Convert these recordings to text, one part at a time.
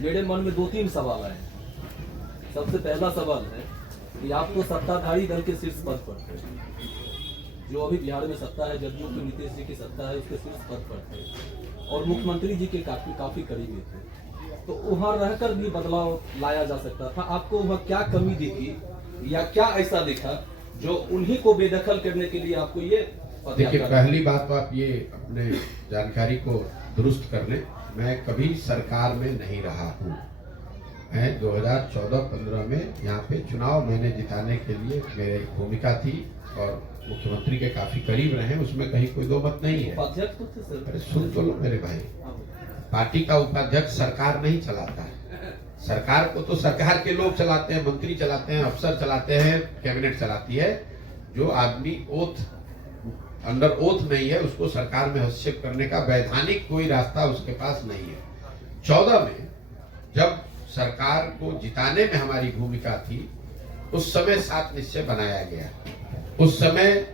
मेरे मन में 2-3 सवाल आए। सबसे पहला सवाल है कि आप तो सत्ताधारी दल के शीर्ष पद पर थे, जो अभी बिहार में सत्ता है, जदयू की नीतीश जी की सत्ता है, उसके शीर्ष पद पर थे और मुख्यमंत्री जी के काफी करीबी थे, तो वहाँ रहकर भी बदलाव लाया जा सकता था। आपको वह क्या कमी दिखी या क्या ऐसा दिखा जो उन्हीं को बेदखल करने के लिए आपको ये? देखिए, पहली बात तो आप ये अपने जानकारी को दुरुस्त कर लें, मैं कभी सरकार में नहीं रहा हूँ। मैं 2014-15 में यहाँ पे चुनाव मैंने जिताने के लिए मेरी भूमिका थी और मुख्यमंत्री के काफी करीब रहे, उसमें कहीं कोई दो मत नहीं है। उपाध्यक्ष तो थे सर। अरे सुन तो लो मेरे भाई, पार्टी का उपाध्यक्ष सरकार नहीं चलाता है। सरकार को तो सरकार के लोग चलाते हैं, मंत्री चलाते हैं, अफसर चलाते हैं, कैबिनेट चलाती है। जो आदमी अंडर ओथ नहीं है, उसको सरकार में हस्तक्षेप करने का वैधानिक कोई रास्ता उसके पास नहीं है। 14 में जब सरकार को जिताने में हमारी भूमिका थी, उस समय 7 निश्चय बनाया गया। उस समय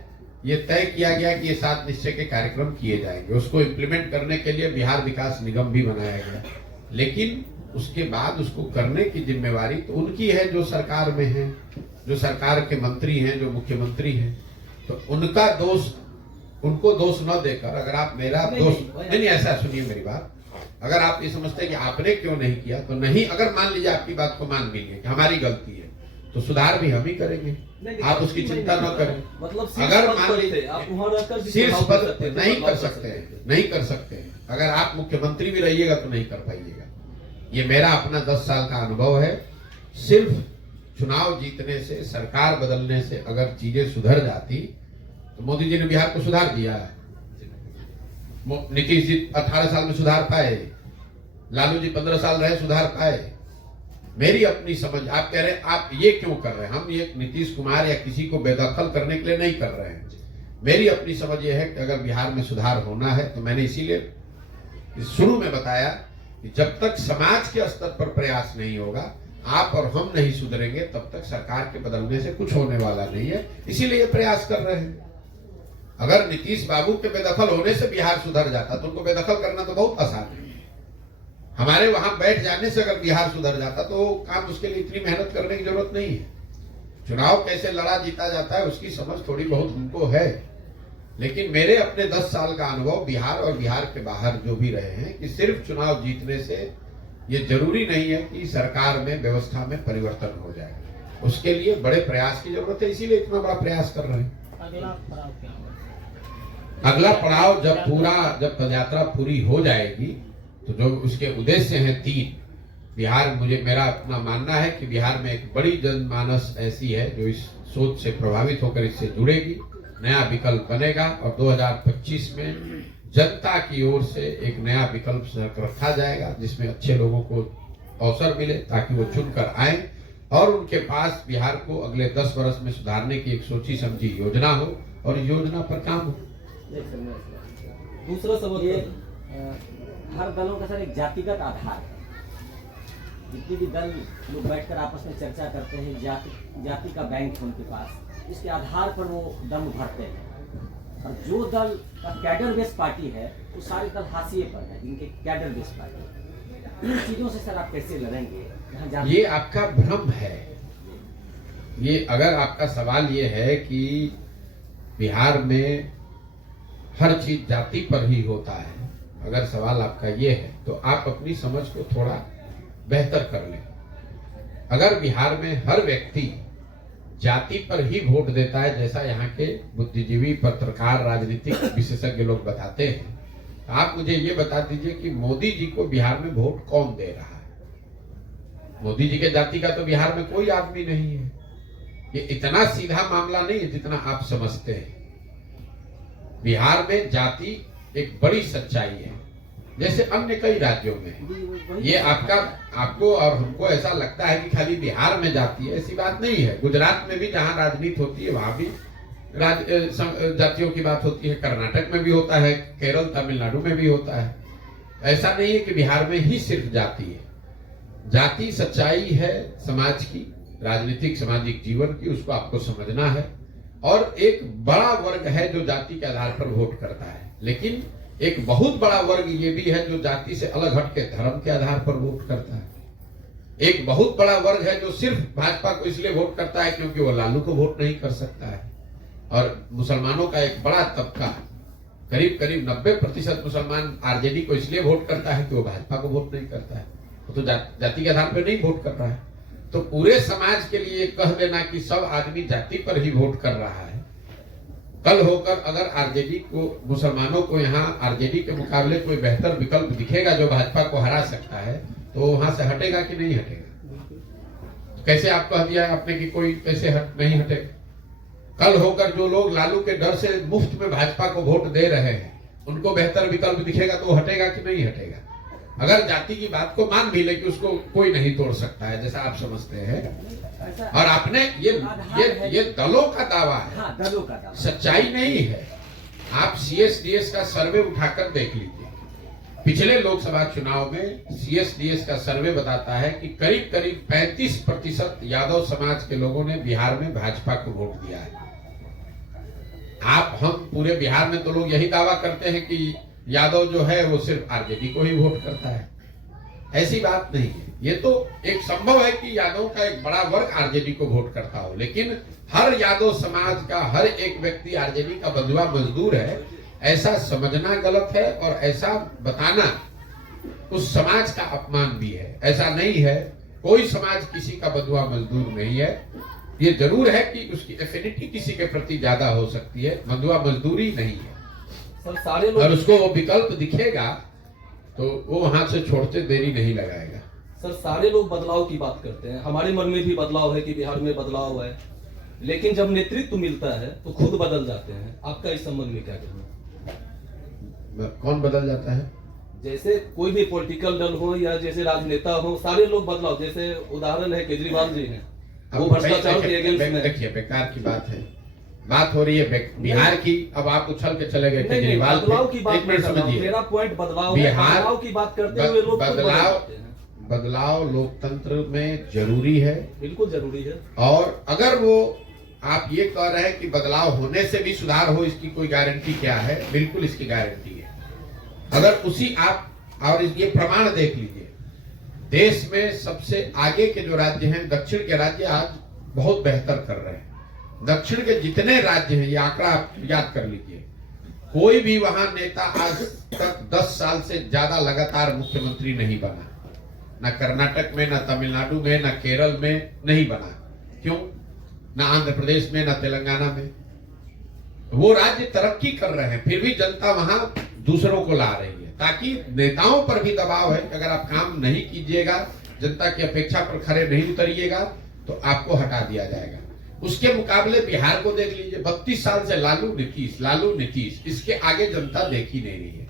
ये तय किया गया कि ये 7 निश्चय के कार्यक्रम किए जाएंगे। उसको इम्प्लीमेंट करने के लिए बिहार विकास निगम भी बनाया गया, लेकिन उसके बाद उसको करने की जिम्मेवारी तो उनकी है जो सरकार में है, जो सरकार के मंत्री हैं, जो मुख्यमंत्री हैं। तो उनका दोष, उनको दोष न देकर, अगर आप मेरा दोष नहीं, ऐसा सुनिए मेरी बात, अगर आप ये समझते हैं कि आपने क्यों नहीं किया तो नहीं, अगर मान लीजिए आपकी बात को मान लीजिए कि हमारी गलती है, तो सुधार भी हम ही करेंगे, आप उसकी चिंता न करें। मतलब अगर मान लीजिए आप वहां रहकर शीर्ष पद नहीं कर सकते हैं, नहीं कर सकते हैं, अगर आप मुख्यमंत्री भी रहिएगा तो नहीं कर पाइएगा। ये मेरा अपना 10 साल का अनुभव है। सिर्फ चुनाव जीतने से, सरकार बदलने से अगर चीजें सुधर जाती तो मोदी जी ने बिहार को सुधार दिया। नीतीश जी 18 साल में सुधार पाए, लालू जी 15 साल रहे, सुधार पाए। मेरी अपनी समझ, आप कह रहे हैं आप ये क्यों कर रहे हैं, हम ये नीतीश कुमार या किसी को बेदखल करने के लिए नहीं कर रहे हैं। मेरी अपनी समझ ये है कि अगर बिहार में सुधार होना है तो मैंने इसीलिए शुरू में बताया कि जब तक समाज के स्तर पर प्रयास नहीं होगा, आप और हम नहीं सुधरेंगे, तब तक सरकार के बदलने से कुछ होने वाला नहीं है। इसीलिए ये प्रयास कर रहे हैं। अगर नीतीश बाबू के बेदखल होने से बिहार सुधर जाता तो उनको बेदखल करना तो बहुत आसान है। हमारे वहां बैठ जाने से अगर बिहार सुधर जाता तो काम, उसके लिए इतनी मेहनत करने की जरूरत नहीं है। चुनाव कैसे लड़ा जीता जाता है उसकी समझ थोड़ी बहुत उनको है, लेकिन मेरे अपने 10 साल का अनुभव बिहार और बिहार के बाहर जो भी रहे हैं कि सिर्फ चुनाव जीतने से ये जरूरी नहीं है कि सरकार में, व्यवस्था में परिवर्तन हो जाए। उसके लिए बड़े प्रयास की जरूरत है, इसीलिए इतना बड़ा प्रयास कर रहे हैं। अगला पड़ाव जब पदयात्रा पूरी हो जाएगी तो जो उसके उद्देश्य हैं 3, बिहार, मेरा अपना मानना है कि बिहार में एक बड़ी जनमानस ऐसी है जो इस सोच से प्रभावित होकर इससे जुड़ेगी, नया विकल्प बनेगा और 2025 में जनता की ओर से एक नया विकल्प रखा जाएगा जिसमें अच्छे लोगों को अवसर मिले ताकि वो चुनकर आए और उनके पास बिहार को अगले 10 वर्ष में सुधारने की एक सोची समझी योजना हो और योजना पर काम हो। दूसरा सवाल, हर दलों का सर एक जातिगत आधार है। जितने भी दल लोग बैठकर आपस में चर्चा करते हैं, जाति का बैंक है उनके पास, इसके आधार पर वो दम भरते हैं। और जो दल का कैडर बेस्ड पार्टी है वो सारे दल हाशिए पर है, जिनके कैडर बेस्ड पार्टी। इन चीजों से सर आप कैसे लड़ेंगे? ये आपका भ्रम है। ये अगर आपका सवाल ये है कि बिहार में हर चीज जाति पर ही होता है, अगर सवाल आपका ये है तो आप अपनी समझ को थोड़ा बेहतर कर लें। अगर बिहार में हर व्यक्ति जाति पर ही वोट देता है, जैसा यहाँ के बुद्धिजीवी, पत्रकार, राजनीतिक विशेषज्ञ लोग बताते हैं, तो आप मुझे ये बता दीजिए कि मोदी जी को बिहार में वोट कौन दे रहा है? मोदी जी के जाति का तो बिहार में कोई आदमी नहीं है। ये इतना सीधा मामला नहीं है जितना आप समझते हैं। बिहार में जाति एक बड़ी सच्चाई है, जैसे अन्य कई राज्यों में। ये आपको और हमको ऐसा लगता है कि खाली बिहार में जाति है, ऐसी बात नहीं है। गुजरात में भी जहाँ राजनीति होती है वहां भी जातियों की बात होती है, कर्नाटक में भी होता है, केरल, तमिलनाडु में भी होता है। ऐसा नहीं है कि बिहार में ही सिर्फ जाति है। जाति सच्चाई है समाज की, राजनीतिक सामाजिक जीवन की, उसको आपको समझना है। और एक बड़ा वर्ग है जो जाति के आधार पर वोट करता है, लेकिन एक बहुत बड़ा वर्ग ये भी है जो जाति से अलग हट के धर्म के आधार पर वोट करता है। एक बहुत बड़ा वर्ग है जो सिर्फ भाजपा को इसलिए वोट करता है क्योंकि वो लालू को वोट नहीं कर सकता है। और मुसलमानों का एक बड़ा तबका, करीब करीब 90% मुसलमान आरजेडी को इसलिए वोट करता है कि वो भाजपा को वोट नहीं करता है। वो तो जाति के आधार पर नहीं वोट कर रहा है। तो पूरे समाज के लिए कह देना कि सब आदमी जाति पर ही वोट कर रहा है, कल होकर अगर आरजेडी को, मुसलमानों को यहाँ आरजेडी के मुकाबले कोई बेहतर विकल्प दिखेगा जो भाजपा को हरा सकता है, तो वहां से हटेगा कि नहीं हटेगा? कैसे आप कह दिया आपने कि कोई कैसे नहीं हटेगा? कल होकर जो लोग लालू के डर से मुफ्त में भाजपा को वोट दे रहे हैं, उनको बेहतर विकल्प दिखेगा तो वो हटेगा कि नहीं हटेगा? अगर जाति की बात को मान भी ले कि उसको कोई नहीं तोड़ सकता है जैसा आप समझते हैं, और आपने ये दलों का दावा है, हाँ, दलों का दावा, सच्चाई नहीं है। आप CSDS का सर्वे उठाकर देख लीजिए। पिछले लोकसभा चुनाव में CSDS का सर्वे बताता है कि करीब करीब 35% यादव समाज के लोगों ने बिहार में भाजपा को वोट दिया है। हम पूरे बिहार में तो लोग यही दावा करते हैं कि यादव जो है वो सिर्फ आरजेडी को ही वोट करता है। ऐसी बात नहीं है। ये तो एक संभव है कि यादव का एक बड़ा वर्ग आरजेडी को वोट करता हो, लेकिन हर यादव समाज का हर एक व्यक्ति आरजेडी का बंधुआ मजदूर है, ऐसा समझना गलत है। और ऐसा बताना उस समाज का अपमान भी है। ऐसा नहीं है, कोई समाज किसी का बंधुआ मजदूर नहीं है। ये जरूर है कि उसकी एफिनिटी किसी के प्रति ज्यादा हो सकती है, बंधुआ मजदूरी नहीं है। सर सारे लोग, और उसको वो विकल्प दिखेगा तो वो वहां से छोड़ते देरी नहीं लगाएगा। सर सारे लोग बदलाव की बात करते हैं, हमारे मन में भी बदलाव है कि बिहार में बदलाव है, लेकिन जब नेतृत्व मिलता है तो खुद बदल जाते हैं। आपका इस संबंध में क्या कहना है? कौन बदल जाता है? जैसे कोई भी पॉलिटिकल दल हो या जैसे राजनेता हो, सारे लोग बदलाव, जैसे उदाहरण है केजरीवाल जी हैं, वो भ्रष्टाचार के अगेंस्ट में। देखिए बेकार की बात है, बात हो रही है बिहार की। अब आप उछल के चले गए केजरीवाल बदलाव की बात एक मिनट समझिए, मेरा पॉइंट बदलाव है। बिहार बदलाव की बात करते हुए लोग खुद बदल जाते हैं। बदलाव लोकतंत्र में जरूरी है, बिल्कुल जरूरी है। और अगर वो आप ये कह रहे हैं कि बदलाव होने से भी सुधार हो, इसकी कोई गारंटी क्या है? बिल्कुल इसकी गारंटी है। अगर उसी आप और ये प्रमाण देख लीजिए, देश में सबसे आगे के जो राज्य हैं, दक्षिण के राज्य आज बहुत बेहतर कर रहे हैं। दक्षिण के जितने राज्य हैं, ये आंकड़ा आप याद कर लीजिए, कोई भी वहां नेता आज तक 10 साल से ज्यादा लगातार मुख्यमंत्री नहीं बना। ना कर्नाटक में, ना तमिलनाडु में, ना केरल में नहीं बना। क्यों? ना आंध्र प्रदेश में, ना तेलंगाना में। वो राज्य तरक्की कर रहे हैं, फिर भी जनता वहां दूसरों को ला रही है, ताकि नेताओं पर भी दबाव है कि अगर आप काम नहीं कीजिएगा, जनता की अपेक्षा पर खरे नहीं उतरिएगा, तो आपको हटा दिया जाएगा। उसके मुकाबले बिहार को देख लीजिए, 32 साल से लालू नीतीश, इसके आगे जनता देख ही नहीं रही है।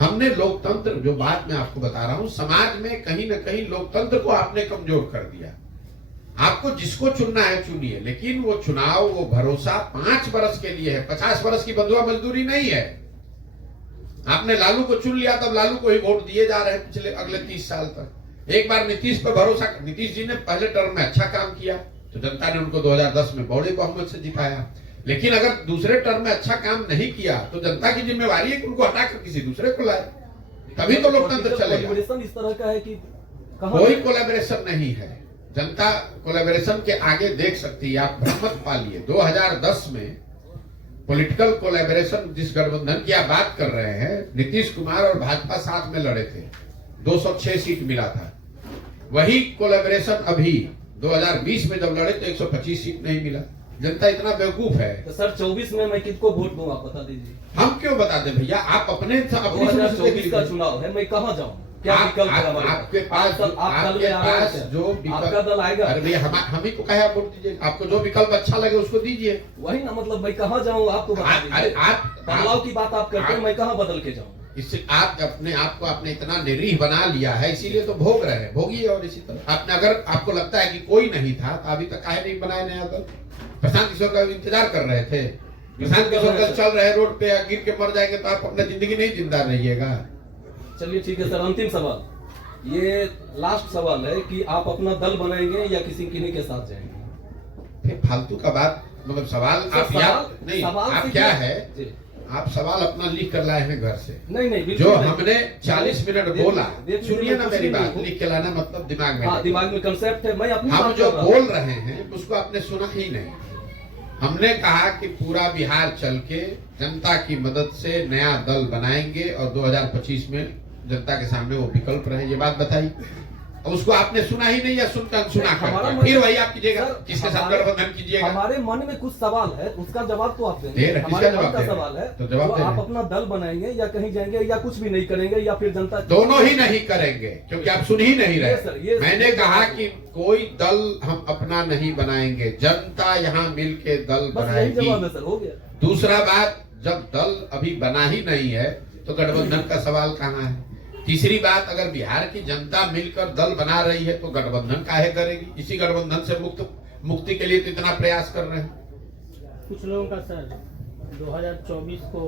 हमने लोकतंत्र, जो बात मैं आपको बता रहा हूं, समाज में कहीं ना कहीं लोकतंत्र को आपने कमजोर कर दिया। आपको जिसको चुनना है चुनिए, लेकिन वो चुनाव, वो भरोसा 5 वर्ष के लिए है, 50 वर्ष की बंधुआ मजदूरी नहीं है। आपने लालू को चुन लिया, तब लालू को ही वोट दिए जा रहे हैं पिछले अगले 30 साल तक। एक बार नीतीश पर भरोसा, नीतीश जी ने पहले टर्म में अच्छा काम किया तो जनता ने उनको 2010 में बड़े बहुमत से जिताया, लेकिन अगर दूसरे टर्म में अच्छा काम नहीं किया तो जनता की जिम्मेवारी है कि उनको हटाकर किसी दूसरे को लाए, तभी तो लोकतंत्र चलेगा। इस तरह का है कि कोई कोलैबोरेशन नहीं है। जनता कोलैबोरेशन के आगे देख सकती है, आप भ्रमत पालिए। 2010 में पॉलिटिकल कोलैबोरेशन, जिस गठबंधन की आप बात कर रहे हैं, नीतीश कुमार और भाजपा साथ में लड़े थे, 206 सीट मिला था। वही कोलैबोरेशन अभी 2020 में जब लड़े तो 125 सीट नहीं मिला। जनता इतना बेवकूफ है। तो सर 24 में मैं किसको वोट दूं, आप बता दीजिए। हम क्यों बता दें भैया, आप अपने 2024 का चुनाव है, मैं कहाँ जाऊँ? क्या विकल्प है हमारे? आपके पास जो आपका दल आएगा। अरे हम ही को कहे आप वोट दीजिए, आपको जो विकल्प अच्छा लगे उसको दीजिए। वही ना, मतलब मैं कहाँ जाऊँ आपको बता दीजिए। बदलाव की बात आप करते हैं, मैं कहाँ बदल के जाऊँ? इससे आप अपने आप को आपने इतना निरीह बना लिया है, इसीलिए तो भोग रहे हैं, भोगिए। और इसी तरह आपने, अगर आपको लगता है कि कोई नहीं था तो अभी तक काहे नहीं बनाया नया दल? प्रशांत किशोर का इंतजार कर रहे थे। प्रशांत किशोर कल चल रहे रोड पे, गिर के मर जाएंगे तो आप अपना जिंदगी नहीं जिंदा रहिएगा। चलिए ठीक है सर, अंतिम सवाल, ये लास्ट सवाल है कि आप अपना दल बनाएंगे या किन्हीं के साथ जाएंगे? फिर फालतू का बात, मतलब सवाल आप याद नहीं, आप क्या है, आप सवाल अपना लिख कर लाए हैं घर से। नहीं नहीं, बिल्कुल जो नहीं। हमने 40 मिनट बोला, सुनिए ना मेरी बात, नहीं। लिख के लाना मतलब दिमाग में। हाँ, दिमाग में कंसेप्ट है, मैं अपनी हम बात जो कर रहा हूँ। बोल रहे हैं उसको आपने सुना ही नहीं। हमने कहा कि पूरा बिहार चल के जनता की मदद से नया दल बनाएंगे और 2025 में जनता के सामने वो विकल्प रहे, ये बात बताई। और उसको आपने सुना ही नहीं या सुनकर सुना हमारा कर मन- फिर वही आप कीजिएगा, सर, किसके साथ हमारे- गठबंधन कीजिएगा। हमारे मन में कुछ सवाल है, उसका जवाब तो आप दे देंगे। रहे, हमारे किसका मन जवाब का दे रहे? सवाल है तो जवाब जो दे आप रहे। अपना दल बनाएंगे या कहीं जाएंगे या कुछ भी नहीं करेंगे या फिर जनता दोनों ही नहीं करेंगे, क्योंकि आप सुन ही नहीं ये सर, रहे। मैंने कहा कि कोई दल हम अपना नहीं बनाएंगे, जनता यहाँ मिल के दल बस यही जवाब बनाएगी। है सर, हो गया। दूसरा बात, जब दल अभी बना ही नहीं है तो गठबंधन का सवाल कहाँ है। तीसरी बात, अगर बिहार की जनता मिलकर दल बना रही है तो गठबंधन काहे करेगी। इसी गठबंधन से मुक्ति के लिए तो इतना प्रयास कर रहे हैं। कुछ लोगों का सर 2024 को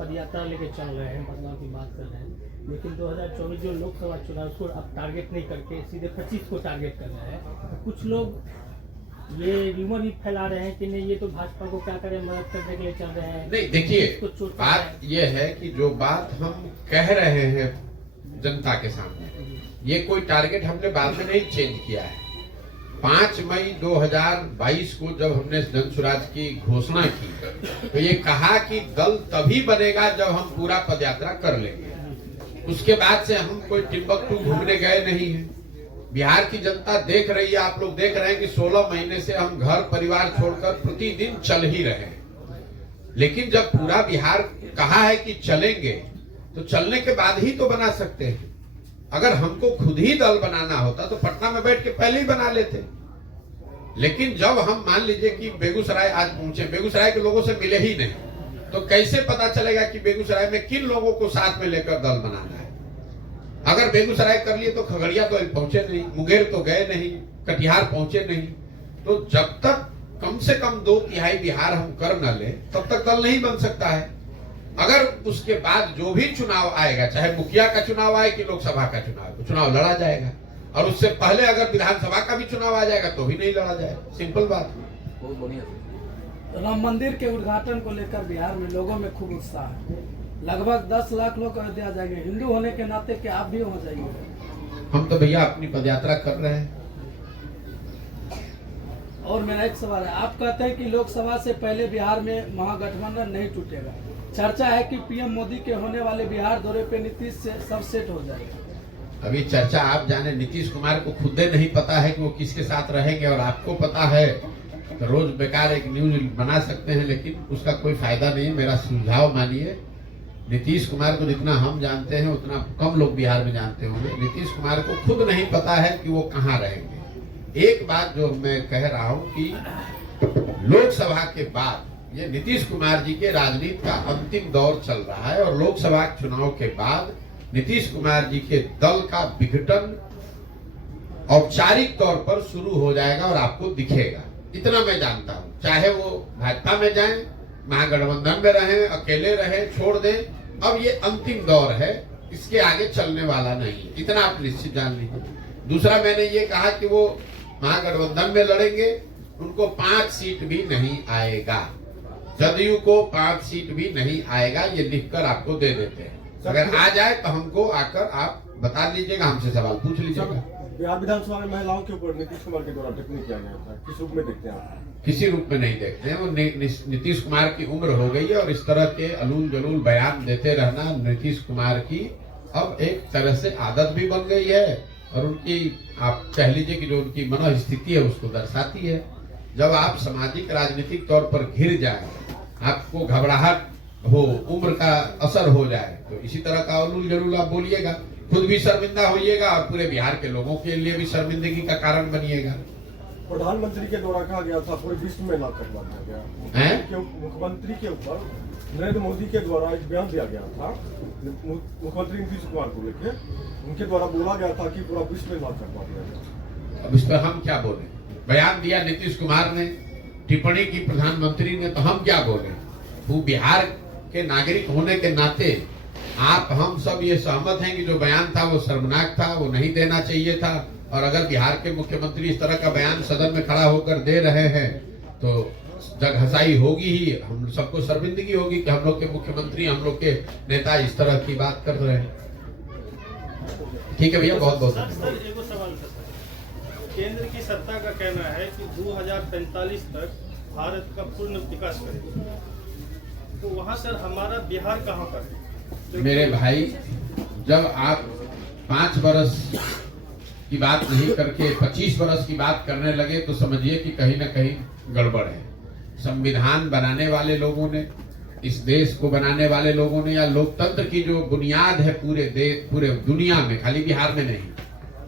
पदयात्रा लेके चल रहे हैं, बदलाव की बात कर रहे हैं, लेकिन 2024 जो लोकसभा चुनाव उसको अब टारगेट नहीं करके सीधे 25 को टारगेट कर रहे हैं। कुछ लोग ये र्यूमर भी फैला रहे हैं कि नहीं ये तो भाजपा को क्या करें, मदद करने के लिए चल रहे हैं। नहीं, देखिए इसको चोट बात ये है कि जो बात हम कह रहे हैं जनता के सामने, ये कोई टारगेट हमने बाद में नहीं चेंज किया है। 5 मई 2022 को जब हमने जन स्वराज की घोषणा की तो ये कहा कि दल तभी बनेगा जब हम पूरा पदयात्रा कर लेंगे। उसके बाद से हम कोई टिम्बकटू घूमने गए नहीं है। बिहार की जनता देख रही है, आप लोग देख रहे हैं कि 16 महीने से हम घर परिवार छोड़कर प्रतिदिन चल ही रहे हैं। लेकिन जब पूरा बिहार कहा है कि चलेंगे तो चलने के बाद ही तो बना सकते हैं। अगर हमको खुद ही दल बनाना होता तो पटना में बैठ के पहले ही बना लेते। लेकिन जब हम मान लीजिए कि बेगूसराय आज पहुंचे, बेगूसराय के लोगों से मिले ही नहीं, तो कैसे पता चलेगा कि बेगूसराय में किन लोगों को साथ में लेकर दल बनाना है। अगर बेगूसराय कर लिए तो खगड़िया तो पहुंचे नहीं, मुंगेर तो गए नहीं, कटिहार पहुंचे नहीं। तो जब तक कम से कम 2/3 बिहार हम कर न ले तब तक दल नहीं बन सकता है। अगर उसके बाद जो भी चुनाव आएगा, चाहे मुखिया का चुनाव आए कि लोकसभा का चुनाव, तो चुनाव लड़ा जाएगा। और उससे पहले अगर विधानसभा का भी चुनाव आ जाएगा तो भी नहीं लड़ा जाएगा। सिंपल बात। बहुत बढ़िया। राम मंदिर के उद्घाटन को लेकर बिहार में लोगों में खूब उत्साह है। लगभग 10 लाख लोग अयोध्या जाएंगे। हिंदू होने के नाते क्या आप भी हो जाएंगे? हम तो भैया अपनी पदयात्रा कर रहे हैं। और मेरा एक सवाल है, आप कहते हैं कि लोकसभा से पहले बिहार में महागठबंधन नहीं टूटेगा। चर्चा है कि पीएम मोदी के होने वाले बिहार दौरे पे नीतीश से सब सेट हो जाएगा। अभी चर्चा आप जाने, नीतीश कुमार को खुद नहीं पता है कि वो किसके साथ रहेंगे, और आपको पता है तो रोज बेकार एक न्यूज बना सकते हैं, लेकिन उसका कोई फायदा नहीं। मेरा सुझाव मानिए, नीतीश कुमार को जितना हम जानते हैं उतना कम लोग बिहार में जानते होंगे। नीतीश कुमार को खुद नहीं पता है कि वो कहाँ रहेंगे। एक बात जो मैं कह रहा हूँ कि लोकसभा के बाद ये नीतीश कुमार जी के राजनीति का अंतिम दौर चल रहा है, और लोकसभा चुनाव के बाद नीतीश कुमार जी के दल का विघटन औपचारिक तौर पर शुरू हो जाएगा और आपको दिखेगा। इतना मैं जानता हूँ। चाहे वो भाजपा में जाएं, महागठबंधन में रहें, अकेले रहें, छोड़ दें, अब ये अंतिम दौर है, इसके आगे चलने वाला नहीं है। इतना आप निश्चित जान लीजिए। दूसरा, मैंने ये कहा कि वो महागठबंधन में लड़ेंगे, उनको 5 सीट भी नहीं आएगा। जदयू को 5 सीट भी नहीं आएगा, ये लिखकर आपको दे देते हैं। अगर आ जाए तो हमको आकर आप बता लीजिएगा, हमसे सवाल पूछ लीजिएगा। बिहार विधानसभा में महिलाओं के ऊपर नीतीश कुमार के द्वारा टिप्पणी किया गया था, किस रूप में देखते हैं आप? किसी रूप में नहीं देखते हैं। वो नीतीश कुमार की उम्र हो गई है, और इस तरह के अलूल जलूल बयान देते रहना नीतीश कुमार की अब एक तरह से आदत भी बन गई है, और उनकी आप कह लीजिए कि जो उनकी मनोस्थिति है उसको दर्शाती है। जब आप सामाजिक राजनीतिक तौर पर घिर जाए, आपको घबराहट हो, उम्र का असर हो जाए, तो इसी तरह का अलूल जलूल आप बोलिएगा, खुद भी शर्मिंदा होइएगा और पूरे बिहार के लोगों के लिए भी शर्मिंदगी का कारण बनिएगा। प्रधानमंत्री के द्वारा कहा गया था पूरे विश्व में ना करवा दिया गया हैं? मुख्यमंत्री के ऊपर नरेंद्र मोदी के द्वारा एक बयान दिया गया था, मुख्यमंत्री नीतीश कुमार को लेकर उनके द्वारा बोला गया था कि पूरा विश्व में ना करवा दिया गया। अब इस पर हम क्या बोले? बयान दिया नीतीश कुमार ने, टिप्पणी की प्रधानमंत्री ने, तो हम क्या बोले? वो बिहार के नागरिक होने के नाते आप हम सब ये सहमत हैं कि जो बयान था वो शर्मनाक था, वो नहीं देना चाहिए था। और अगर बिहार के मुख्यमंत्री इस तरह का बयान सदन में खड़ा होकर दे रहे हैं तो जगहसाई होगी ही, हम सबको शर्मिंदगी होगी कि हम लोग के मुख्यमंत्री, हम लोग के नेता इस तरह की बात कर रहे हैं। ठीक है भैया, बहुत बहुत सर एगो सवाल था सर, केंद्र की सत्ता का कहना है कि 2045 तक भारत का पूर्ण विकास करेगी, तो वहाँ सर हमारा बिहार कहाँ पर है? मेरे भाई, जब आप 5 वर्ष की बात नहीं करके 25 वर्ष की बात करने लगे तो समझिए कि कहीं ना कहीं गड़बड़ है। संविधान बनाने वाले लोगों ने, इस देश को बनाने वाले लोगों ने, या लोकतंत्र की जो बुनियाद है पूरे देश, पूरे दुनिया में, खाली बिहार में नहीं,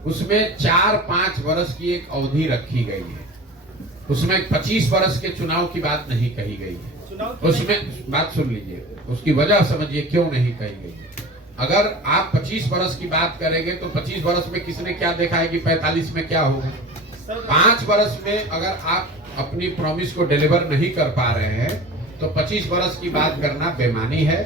उसमें 4-5 वर्ष की एक अवधि रखी गई है। उसमें 25 वर्ष के चुनाव की बात नहीं कही गई है। उसमें बात सुन लीजिए, उसकी वजह समझिए क्यों नहीं कही गई है। अगर आप 25 वर्ष की बात करेंगे तो 25 वर्ष में किसने क्या देखा है कि 45 में क्या होगा। 5 वर्ष में अगर आप अपनी प्रॉमिस को डिलीवर नहीं कर पा रहे हैं तो 25 वर्ष की बात करना बेमानी है।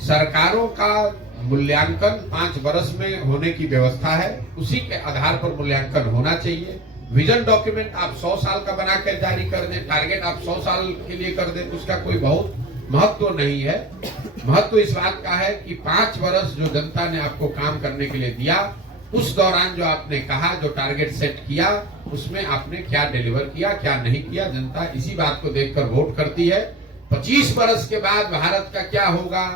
सरकारों का मूल्यांकन 5 वर्ष में होने की व्यवस्था है, उसी के आधार पर मूल्यांकन होना चाहिए। विजन डॉक्यूमेंट आप 100 साल का बना कर जारी कर दें, टारगेट आप 100 साल के लिए कर दें, उसका कोई बहुत महत्व नहीं है। महत्व इस बात का है कि 5 वर्ष जो जनता ने आपको काम करने के लिए दिया, उस दौरान जो आपने कहा, जो टारगेट सेट किया, उसमें आपने क्या डिलीवर किया, क्या नहीं किया। जनता इसी बात को देखकर वोट करती है। 25 वर्ष के बाद भारत का क्या होगा,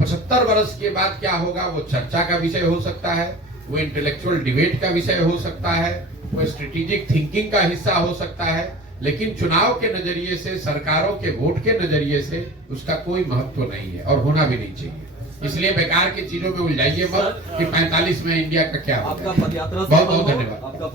75 वर्ष के बाद क्या होगा, वो चर्चा का विषय हो सकता है, वो इंटेलेक्चुअल डिबेट का विषय हो सकता है, वो स्ट्रेटेजिक थिंकिंग का हिस्सा हो सकता है, लेकिन चुनाव के नजरिए से, सरकारों के वोट के नजरिए से उसका कोई महत्व नहीं है और होना भी नहीं चाहिए। इसलिए बेकार की चीजों में उलझाइए मत कि 45 में इंडिया का क्या होगा। आपका पदयात्रा बहुत बहुत धन्यवाद। आपका